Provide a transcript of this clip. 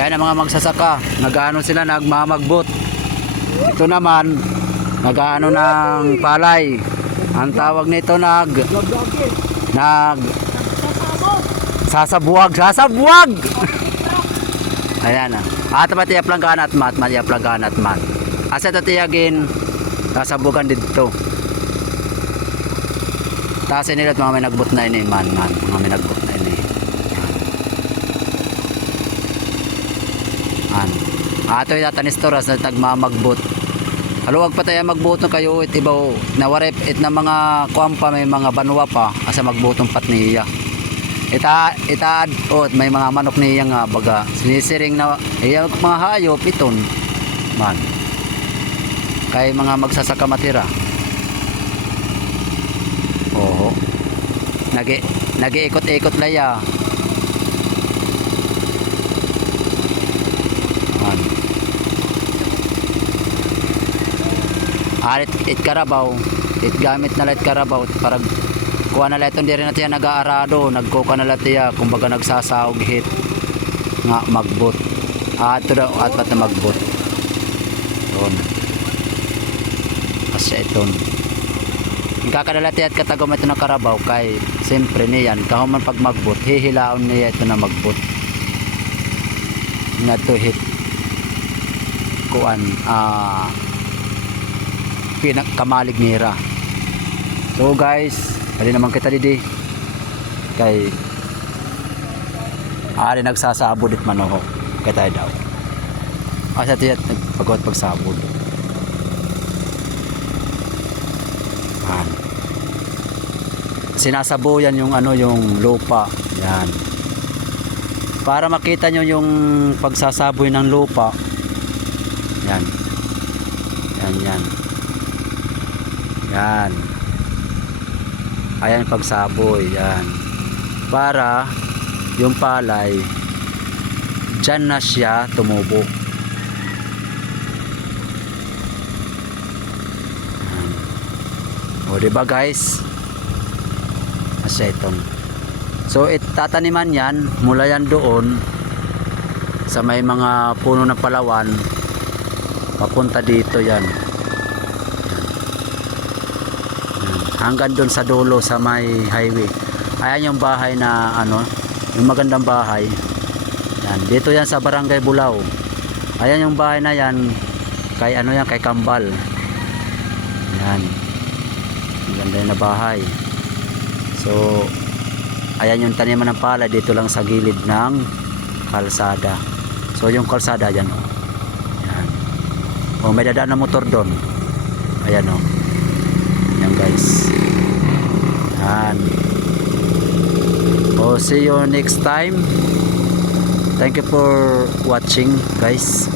Kaya ng mga magsasaka, nag-ano sila, nagmamagbot. Ito naman, nag-ano ng palay. Ang tawag nito sasabuwag. Ayan na. At matiyap lang ganat mat. Asa tatiyagin, sasabugan dito. Tasin nila mga may nagbot na ini man. Mga may nagbot na ini. Ato yung tatanistor as na tagmamagbot. Haluwag pa tayo magbutong kayo it ibaw. Nawarip it na mga kuwampa may mga banwa pa asa magbutong pat niya. Itaad may mga manok niya nga baga. Sinisiring na iya mga hayop iton man. Kay mga magsasaka matira. Oo. Nag-iikot-ikot laya. It karabaw. It gamit na light karabaw para kuha na light hindi rin natin nag-aarado. Nagkuha na light niya kumbaga nagsasawag hit nga magbot. Ito daw at pat na magbot. Doon. Kasi iton. Kakadalat at katagom ito ng karabaw kay siyempre niyan kahuman pag magbot hihilaon niya ito na magbot nga to hit kuan pinakamalig nira. So guys, ali naman kita didi kay ali nagsasabod it manoho kay tayo daw asa tiyat nagpagod pagsabod. Sinasabuyan yung yung lupa yan para makita nyo yung pagsasaboy ng lupa yan ayan pagsaboy yan para yung palay dyan na siya tumubo. O diba guys, aseton. So tataniman yan mula yan doon sa may mga puno ng palawan papunta dito yan. Hanggang doon sa dulo sa may highway. Ayan yung bahay na yung magandang bahay yan, dito yan sa Barangay Bulao. Ayan yung bahay na yan kay kay Kambal yan. Maganda na bahay. So ayan yung taniman ng palay dito lang sa gilid ng kalsada. So yung kalsada yan yan. May dadaan na motor doon. Ayan yan guys yan. See you next time. Thank you for watching guys.